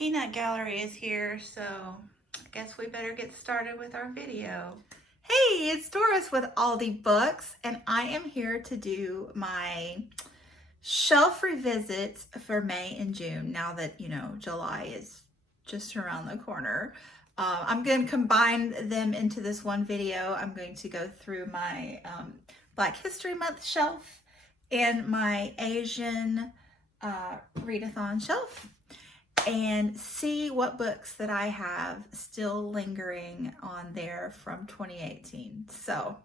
Peanut Gallery is here, so I guess we better get started with our video. Hey, it's Doris with Aldi Books, and I am here to do my shelf revisits for May and June, now that, July is just around the corner. I'm going to combine them into this one video. I'm going to go through my Black History Month shelf and my Asian readathon shelf, and see what books that I have still lingering on there from 2018. So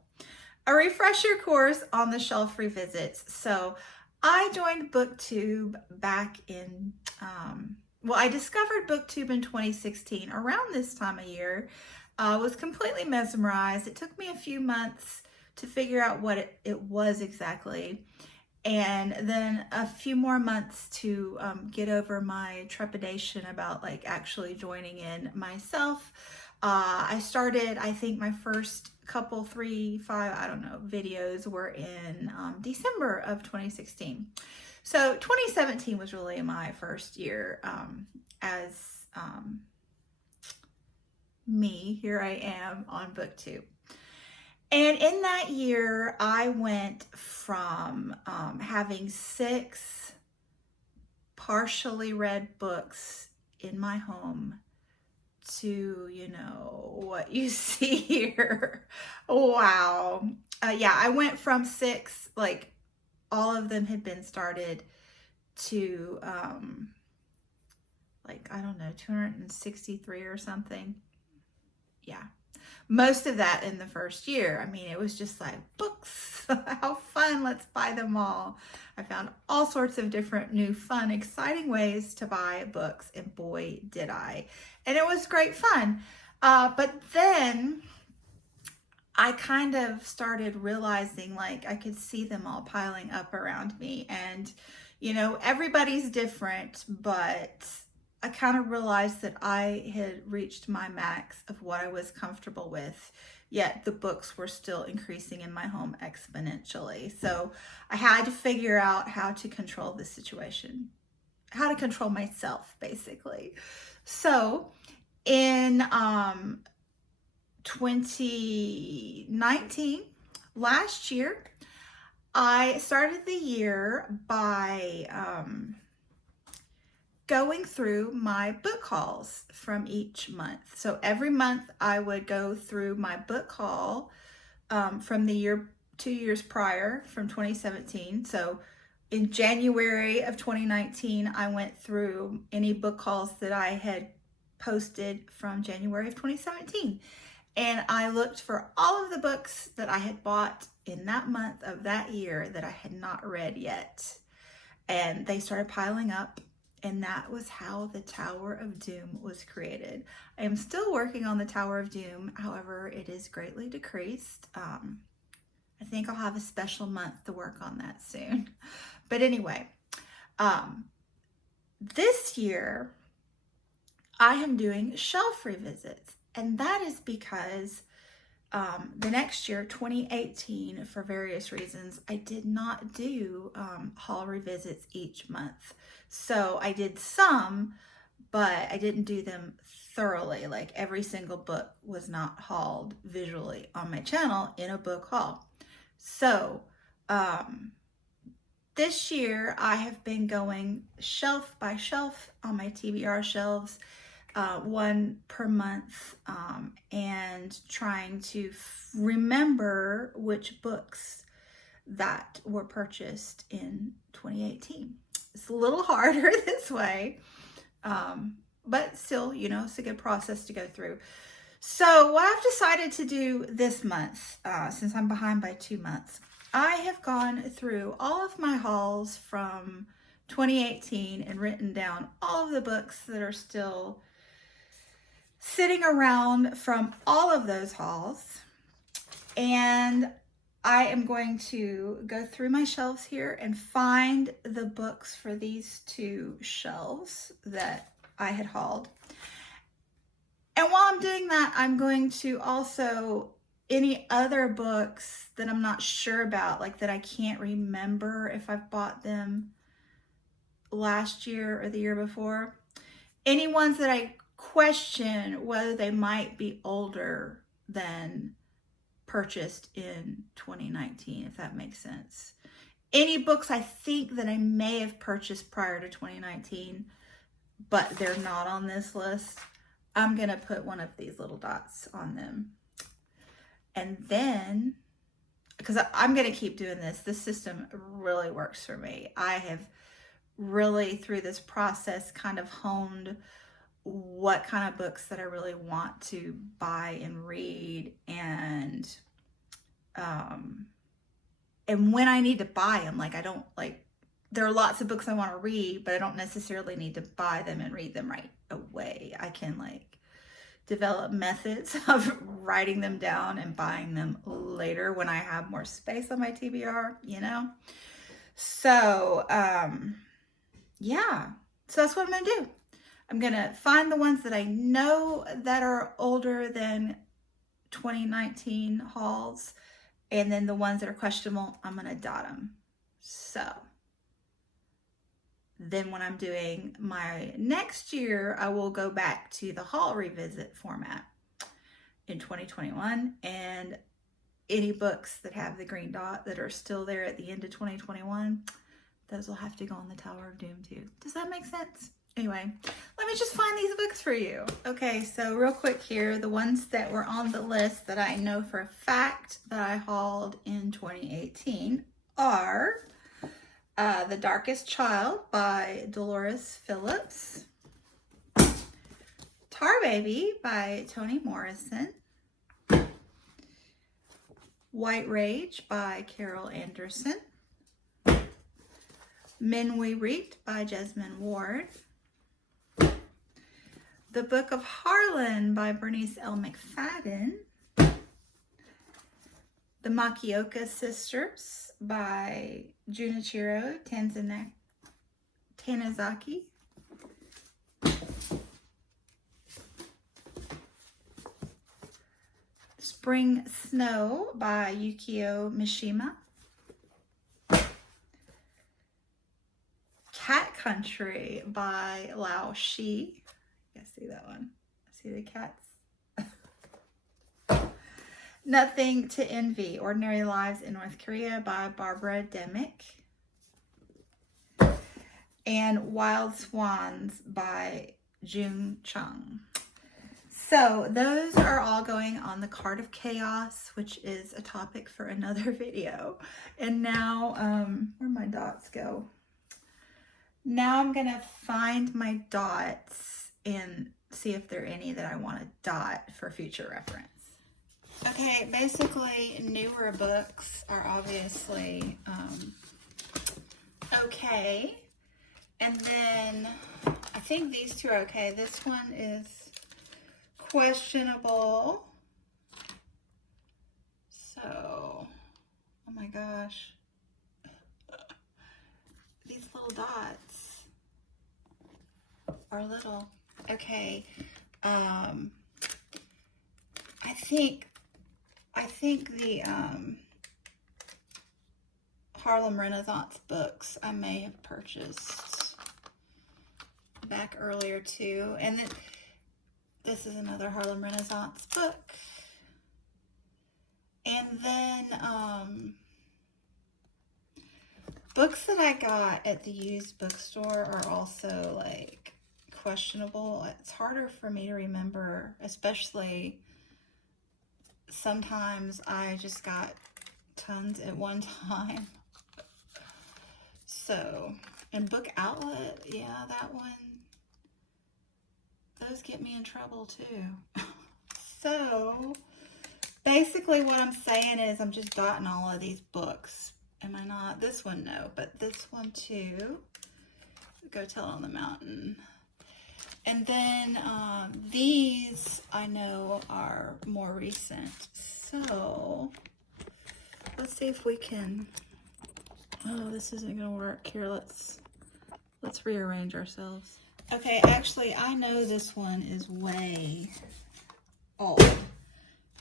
a refresher course on the shelf revisits. So I joined BookTube back in, I discovered BookTube in 2016, around this time of year. Was completely mesmerized. It took me a few months to figure out what it was exactly, and then a few more months to get over my trepidation about actually joining in myself. I started, I think my first couple, 3, 5, I don't know, videos were in December of 2016. So 2017 was really my first year as me. Here I am on BookTube. And in that year, I went from having 6 partially read books in my home to, what you see here. Wow. I went from 6, all of them had been started, to, I don't know, 263 or something. Yeah. Most of that in the first year. I mean, it was just like, books, how fun, let's buy them all. I found all sorts of different new, fun, exciting ways to buy books, and boy, did I. And it was great fun. But then I kind of started realizing I could see them all piling up around me. And, everybody's different, but I kind of realized that I had reached my max of what I was comfortable with, yet the books were still increasing in my home exponentially. So I had to figure out how to control the situation, how to control myself, basically. So in 2019, last year, I started the year by going through my book hauls from each month. So every month I would go through my book haul from the year 2 years prior, from 2017. So in January of 2019, I went through any book hauls that I had posted from January of 2017. And I looked for all of the books that I had bought in that month of that year that I had not read yet. And they started piling up. And that was how the Tower of Doom was created. I am still working on the Tower of Doom. However, it is greatly decreased. I think I'll have a special month to work on that soon. But anyway, this year I am doing shelf revisits. And that is because the next year, 2018, for various reasons, I did not do haul revisits each month. So I did some, but I didn't do them thoroughly. Every single book was not hauled visually on my channel in a book haul. So this year I have been going shelf by shelf on my TBR shelves, one per month, and trying to remember which books that were purchased in 2018. It's a little harder this way, but still, it's a good process to go through. So what I've decided to do this month, since I'm behind by 2 months, I have gone through all of my hauls from 2018 and written down all of the books that are still sitting around from all of those hauls. And I am going to go through my shelves here and find the books for these 2 shelves that I had hauled. And while I'm doing that, I'm going to also, any other books that I'm not sure about, that I can't remember if I've bought them last year or the year before, Any ones that I question whether they might be older than purchased in 2019, if that makes sense. Any books I think that I may have purchased prior to 2019, but they're not on this list, I'm going to put one of these little dots on them. And then, because I'm going to keep doing this system really works for me. I have really, through this process, kind of honed what kind of books that I really want to buy and read, and when I need to buy them. Like, I don't, like, there are lots of books I want to read, but I don't necessarily need to buy them and read them right away. I can, like, develop methods of writing them down and buying them later when I have more space on my TBR, you know? So, yeah. So that's what I'm going to do. I'm going to find the ones that I know that are older than 2019 hauls, and then the ones that are questionable, I'm going to dot them. So then when I'm doing my next year, I will go back to the haul revisit format in 2021, and any books that have the green dot that are still there at the end of 2021, those will have to go on the Tower of Doom too. Does that make sense? Anyway, let me just find these books for you. Okay, so real quick here, the ones that were on the list that I know for a fact that I hauled in 2018 are The Darkest Child by Dolores Phillips, Tar Baby by Toni Morrison, White Rage by Carol Anderson, Men We Reaped by Jesmyn Ward, The Book of Harlan by Bernice L. McFadden, The Makioka Sisters by Junichiro Tanizaki, Spring Snow by Yukio Mishima, Cat Country by Lao Shi. You guys see that one? See the cats? Nothing to Envy, Ordinary Lives in North Korea by Barbara Demick, and Wild Swans by Jung Chung. So those are all going on the Cart of Chaos, which is a topic for another video. And now, where'd my dots go? Now I'm going to find my dots and see if there are any that I want to dot for future reference. Okay, basically newer books are obviously okay. And then I think these two are okay. This one is questionable. So, oh my gosh. These little dots are little. Okay. I think the Harlem Renaissance books I may have purchased back earlier too. And then this is another Harlem Renaissance book. And then books that I got at the used bookstore are also like questionable. It's harder for me to remember, especially sometimes I just got tons at one time. So, and Book Outlet, yeah, that one, those get me in trouble too. So, basically what I'm saying is I'm just dotting all of these books. Am I not? This one, no, but this one too. Go Tell on the Mountain. And then these I know are more recent. So let's see if we can, oh, this isn't gonna work. Here, let's rearrange ourselves. Okay, actually I know this one is way old.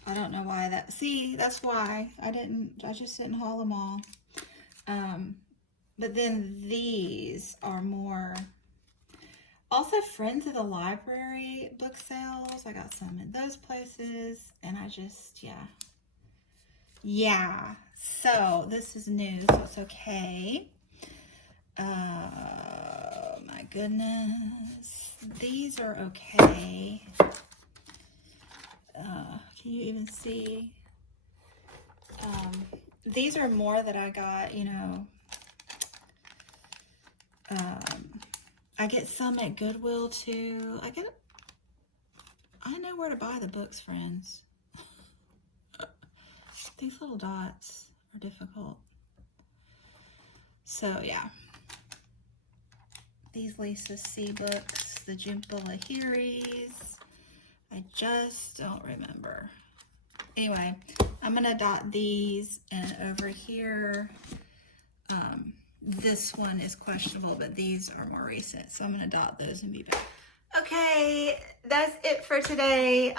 I don't know why that, see, that's why I just didn't haul them all. But then these are more, Also, Friends of the Library book sales. I got some in those places. And I just, yeah. Yeah. So, this is new, so it's okay. My goodness. These are okay. Can you even see? These are more that I got, you know. I get some at Goodwill too. I know where to buy the books, friends. These little dots are difficult. So yeah. These Lisa C books, the Jhumpa Lahiris. I just don't remember. Anyway, I'm gonna dot these, and over here, this one is questionable, but these are more recent. So I'm gonna dot those and be back. Okay, that's it for today.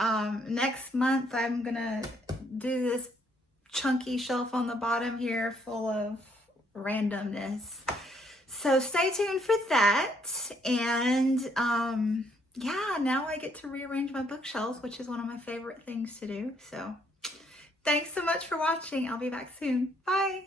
Next month, I'm gonna do this chunky shelf on the bottom here full of randomness. So stay tuned for that. And yeah, now I get to rearrange my bookshelves, which is one of my favorite things to do. So thanks so much for watching. I'll be back soon. Bye.